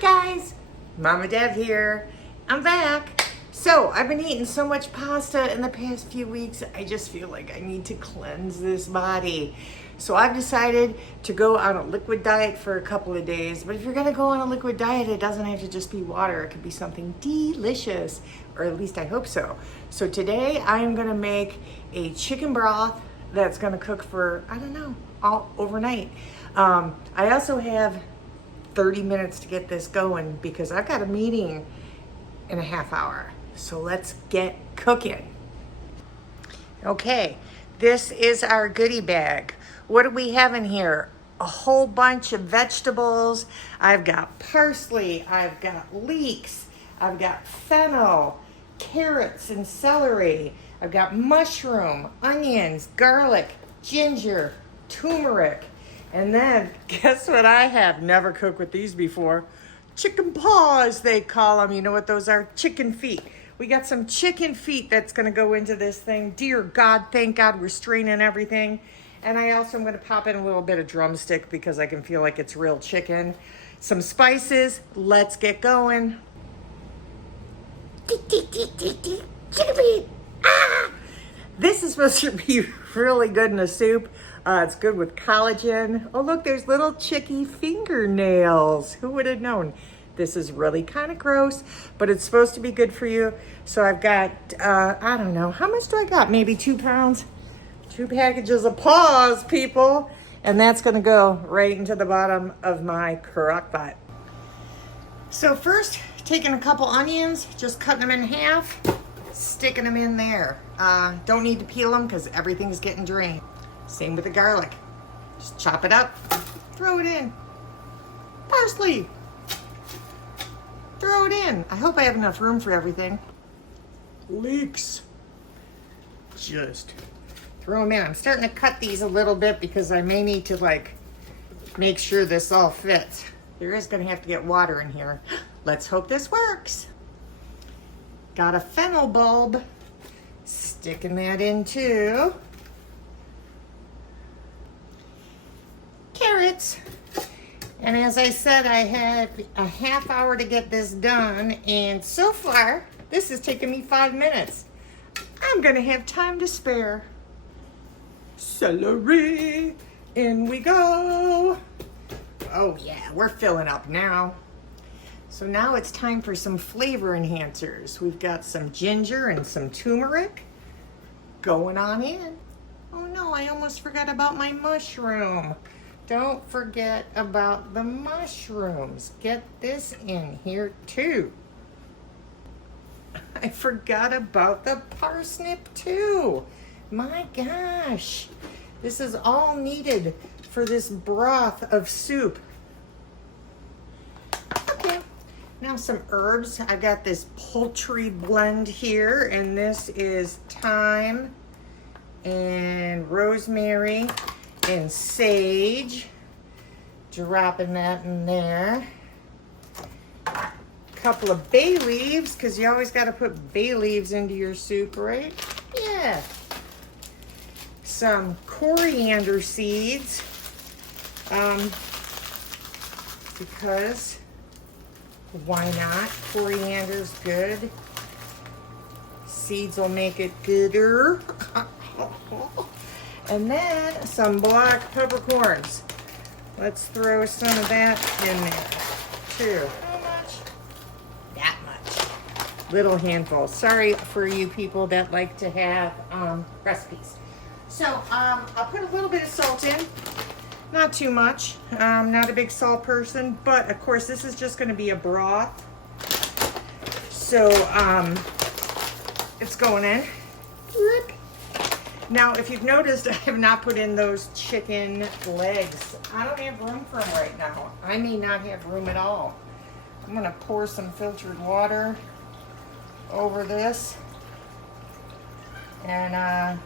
Hi guys, Mama Deb here. I'm back. So I've been eating so much pasta in the past few weeks, I just feel like I need to cleanse this body. So I've decided to go on a liquid diet for a couple of days. But if you're gonna go on a liquid diet, it doesn't have to just be water. It could be something delicious, or at least I hope so. So today I am gonna make a chicken broth that's gonna cook for, I don't know, all overnight. I also have 30 minutes to get this going because I've got a meeting in a half hour. So let's get cooking. Okay, this is our goodie bag. What do we have in here? A whole bunch of vegetables. I've got parsley, I've got leeks, I've got fennel, carrots and celery. I've got mushroom, onions, garlic, ginger, turmeric. And then, guess what I have? Never cooked with these before. Chicken paws, they call them. You know what those are? Chicken feet. We got some chicken feet that's gonna go into this thing. Dear God, thank God we're straining everything. And I also am gonna pop in a little bit of drumstick because I can feel like it's real chicken. Some spices, let's get going. Chicken feet, ah! This is supposed to be really good in a soup. It's good with collagen. Oh, look, there's little chicky fingernails. Who would have known? This is really kind of gross, but it's supposed to be good for you. So I've got, I don't know, how much do I got? Maybe 2 pounds? 2 packages of paws, people. And that's gonna go right into the bottom of my crock pot. So first, taking a couple onions, just cutting them in half, sticking them in there. Don't need to peel them because everything's getting drained. Same with the garlic. Just chop it up, throw it in. Parsley, throw it in. I hope I have enough room for everything. Leeks, just throw them in. I'm starting to cut these a little bit because I may need to make sure this all fits. There is gonna have to get water in here. Let's hope this works. Got a fennel bulb, sticking that in too. Carrots. And as I said, I had a half hour to get this done, and so far this has taken me 5 minutes. I'm gonna have time to spare. Celery, in we go. Oh yeah, we're filling up now. So now it's time for some flavor enhancers. We've got some ginger and some turmeric going on in. Oh no, I almost forgot about my mushroom. Don't forget about the mushrooms. Get this in here too. I forgot about the parsnip too. My gosh, this is all needed for this broth of soup. Okay, now some herbs. I've got this poultry blend here, and this is thyme and rosemary and sage. Dropping that in there. Couple of bay leaves, because you always got to put bay leaves into your soup, right? Yeah. Some coriander seeds, because why not? Coriander's good. Seeds will make it gooder. And then some black peppercorns. Let's throw some of that in there too. How much? That much. Little handful. Sorry for you people that like to have recipes. So I'll put a little bit of salt in. Not too much. Not a big salt person, but of course this is just going to be a broth. So it's going in. Now, if you've noticed, I have not put in those chicken legs. I don't have room for them right now. I may not have room at all. I'm gonna pour some filtered water over this. And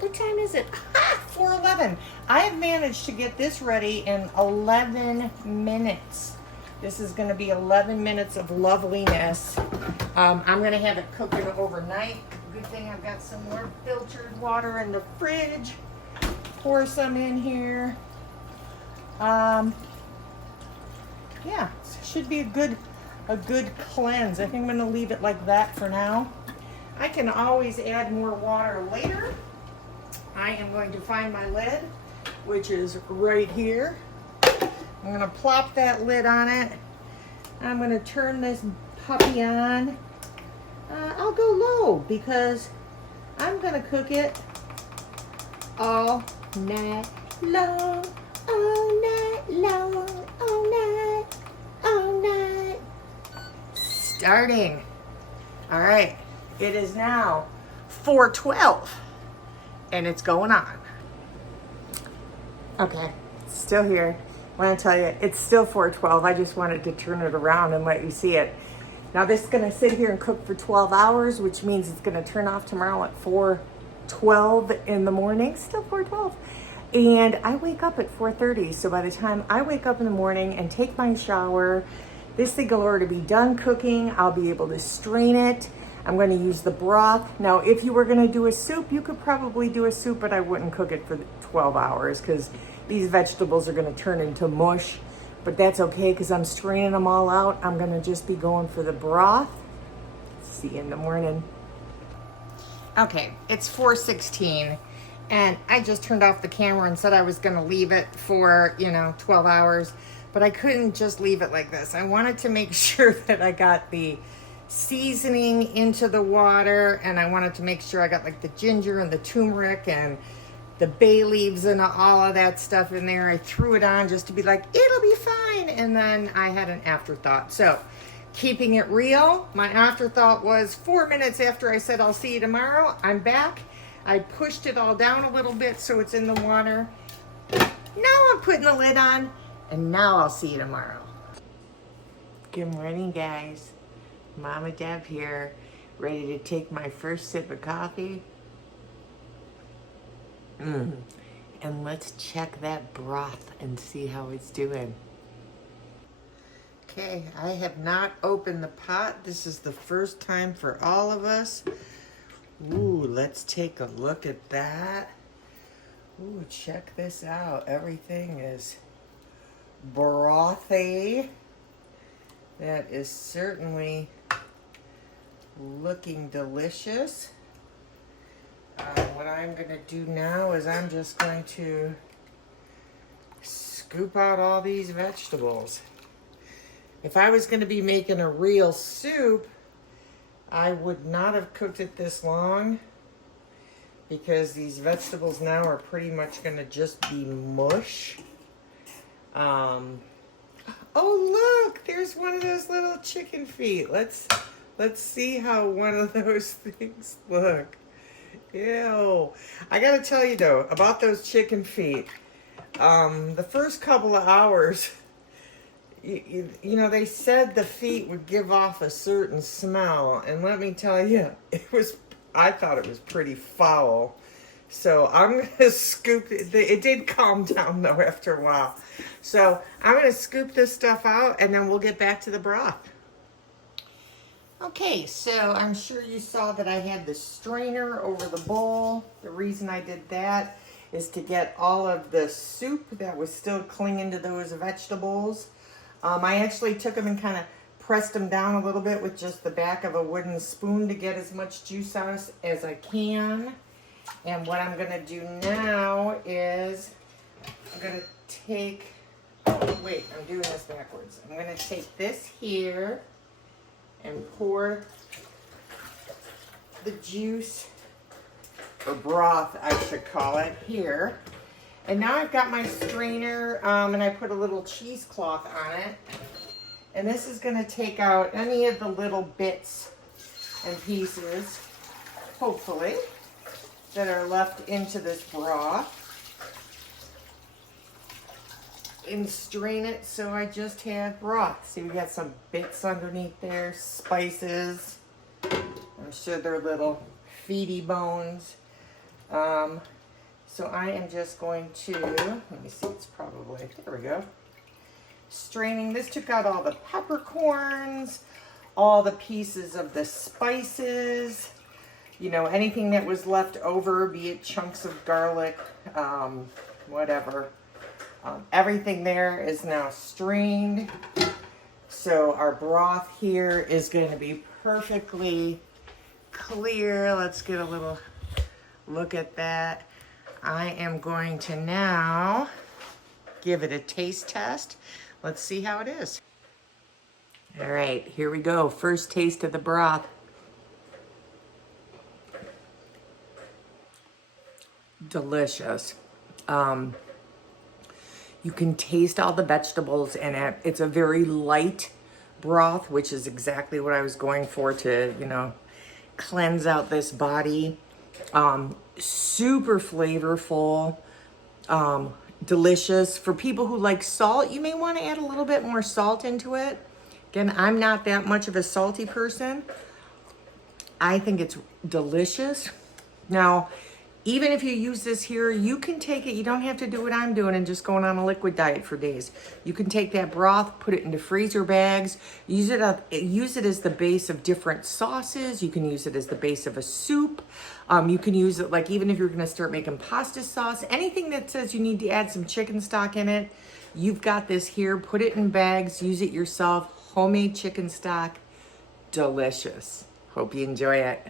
what time is it? 4:11. I have managed to get this ready in 11 minutes. This is gonna be 11 minutes of loveliness. I'm gonna have it cooking overnight. Good thing I've got some more filtered water in the fridge. Pour some in here. Yeah, should be a good cleanse. I think I'm going to leave it like that for now. I can always add more water later. I am going to find my lid, which is right here. I'm going to plop that lid on it. I'm going to turn this puppy on. I'll go low because I'm going to cook it all night long, all night long, all night, all night. Starting. All right, it is now 4:12 and it's going on. Okay, still here. I want to tell you, it's still 4:12. I just wanted to turn it around and let you see it. Now this is going to sit here and cook for 12 hours, which means it's going to turn off tomorrow at 4:12 in the morning. Still 4:12. And I wake up at 4:30. So by the time I wake up in the morning and take my shower, this thing will already be done cooking. I'll be able to strain it. I'm going to use the broth. Now, if you were going to do a soup, you could probably do a soup, but I wouldn't cook it for 12 hours because these vegetables are going to turn into mush. But that's okay because I'm straining them all out. I'm going to just be going for the broth. See you in the morning. Okay, it's 4:16 and I just turned off the camera and said I was going to leave it for, 12 hours. But I couldn't just leave it like this. I wanted to make sure that I got the seasoning into the water, and I wanted to make sure I got like the ginger and the turmeric and the bay leaves and all of that stuff in there. I threw it on just to be like, it'll be fine. And then I had an afterthought. So keeping it real, my afterthought was 4 minutes after I said I'll see you tomorrow, I'm back. I pushed it all down a little bit so it's in the water. Now I'm putting the lid on, and now I'll see you tomorrow. Good morning, guys. Mama Deb here, ready to take my first sip of coffee. And let's check that broth and see how it's doing. Okay, I have not opened the pot. This is the first time for all of us. Ooh, let's take a look at that. Ooh, check this out. Everything is brothy. That is certainly looking delicious. What I'm going to do now is I'm just going to scoop out all these vegetables. If I was going to be making a real soup, I would not have cooked it this long because these vegetables now are pretty much going to just be mush. Oh, look, there's one of those little chicken feet. Let's see how one of those things look. Ew. I gotta tell you though, about those chicken feet, the first couple of hours, you know, they said the feet would give off a certain smell, and let me tell you, I thought it was pretty foul. So I'm gonna scoop it. It did calm down though after a while. So I'm gonna scoop this stuff out and then we'll get back to the broth. Okay, so I'm sure you saw that I had the strainer over the bowl. The reason I did that is to get all of the soup that was still clinging to those vegetables. I actually took them and kind of pressed them down a little bit with just the back of a wooden spoon to get as much juice out as I can. And what I'm going to do now is I'm going to take, oh wait, I'm doing this backwards. I'm going to take this here and pour the juice, or broth I should call it, here. And now I've got my strainer and I put a little cheesecloth on it. And this is going to take out any of the little bits and pieces, hopefully, that are left into this broth. And strain it so I just have broth. See, we got some bits underneath there, spices. I'm sure they're little feety bones. So I am just going to, let me see, it's probably, there we go. Straining, this took out all the peppercorns, all the pieces of the spices, you know, anything that was left over, be it chunks of garlic, whatever. Everything there is now strained. So our broth here is going to be perfectly clear. Let's get a little look at that. I am going to now give it a taste test. Let's see how it is. All right, here we go. First taste of the broth. Delicious. You can taste all the vegetables in it. It's a very light broth, which is exactly what I was going for to, you know, cleanse out this body. Super flavorful, delicious. For people who like salt, you may want to add a little bit more salt into it. Again, I'm not that much of a salty person. I think it's delicious. Now, even if you use this here, you can take it. You don't have to do what I'm doing and just going on a liquid diet for days. You can take that broth, put it into freezer bags, use it as the base of different sauces. You can use it as the base of a soup. You can use it like even if you're going to start making pasta sauce, anything that says you need to add some chicken stock in it, you've got this here. Put it in bags, use it yourself. Homemade chicken stock, delicious. Hope you enjoy it.